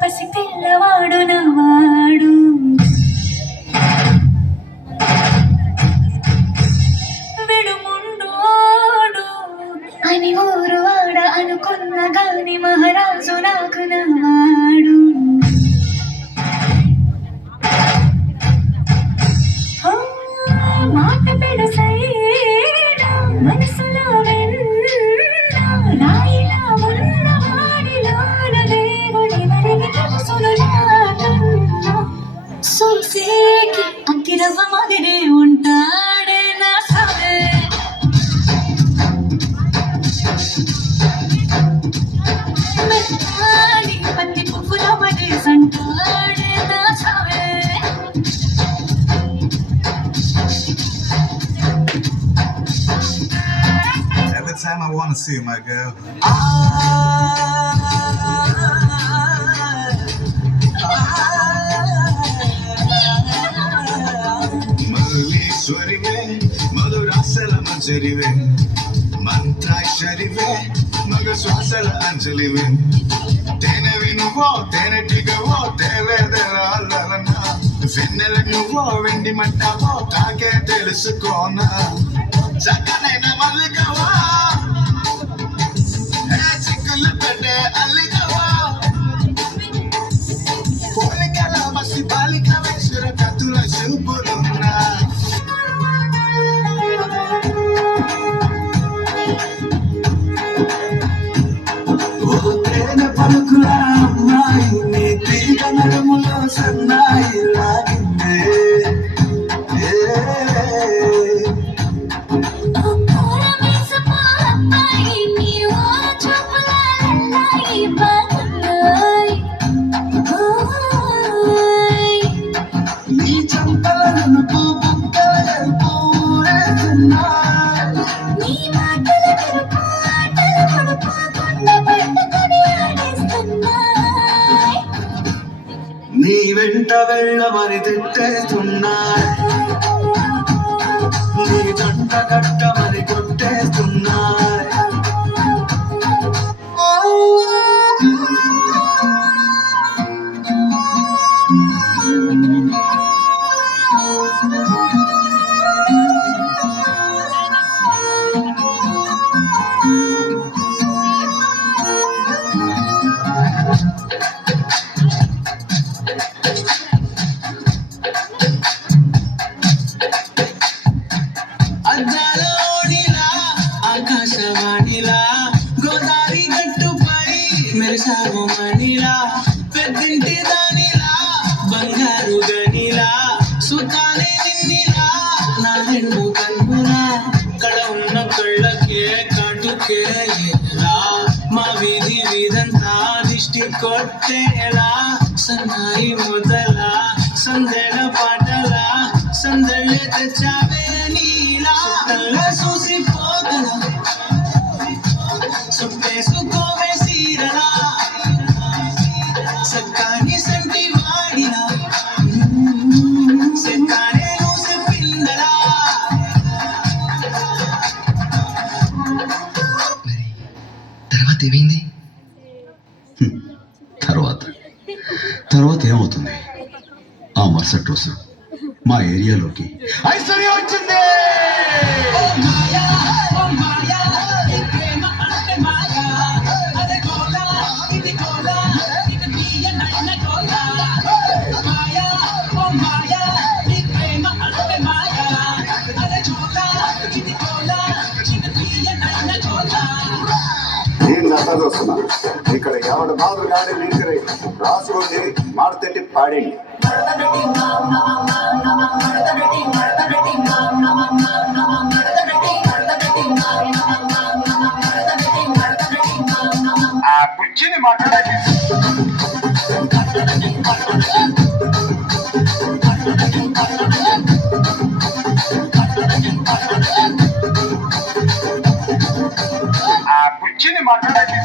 పసి పిల్లవాడు నవాడు విడుముండోడు అని ఊరు వాడ అనుకున్న గాని మహారాజు నాకు నవాడు మాట పెడసైనా మనసులో రాయిలా ఉన్నవాడిలోన దేవుడి మరిగి తెలుసునులా సూసేకి అక్కిరవ్వ మదిరే ఉంటాడే నా సవే మెత్తాడి పత్తి పువ్వుల మడి సంటాడే నా సవే Every time I want to see you, my girl. మధులీశ్వరివే మధురాసల మంజరివే మంత్రాక్షరివే మగ శ్వాసల అంజలివే తేనెవి నువ్వో తేనెటిగవో దేవేదరాలన వెన్నెల నువ్వో వెండి మంటావో తాకే తెలుసుకోనా చక్కనైన మల్లికవా చిక్కులు పెట్టే అల్లికవా పోలికల మసి బాలిక వేసుర కత్తుల చూపులున్నా ఓ తేనె పలుకుల అమ్మాయి నీ తీగ నడుములో సన్నాయి లాగిందే నీ చంపలను నీ వెంట వెళ్ళమని తిట్టేస్తున్నా నీ జంట కట్టమని కొట్టేస్తున్నా ఆకాశవాణిలా గోదావరి గట్టుపై మెరిసాము మణిలా పెద్దింటి దానిలా బంగారు గనిలా సుతానే నిన్నిలా నా రెండు కన్నులా కళ ఉన్న కళ్ళకే కాటుకే ఎలా మా వీధి వీధంతా దిష్టి కొట్టేలా సన్నాయి మొదల సందెల పాటల సందళ్ళే తెచ్చావే నీలా చూసి సుట్టేసుకోవే సీరలా సక్కాని సంటి వాడినా సెక్కానే నూసె పిల్లలా తర్వాత ఏమైంది? తర్వాత ఏమవుతుంది? ఆ మరుసటి రోజు మా ఏరియాలోకి ఐశ్వర్య వచ్చింది. వస్తున్నా ఇక్కడ ఎవడు మాదు గాడి లింకరే రాసుకోండి మాడతెట్టి పాడండి. ఆ కుర్చీని మాట్లాడండి. ఆ కుర్చీని మాట్లాడండి.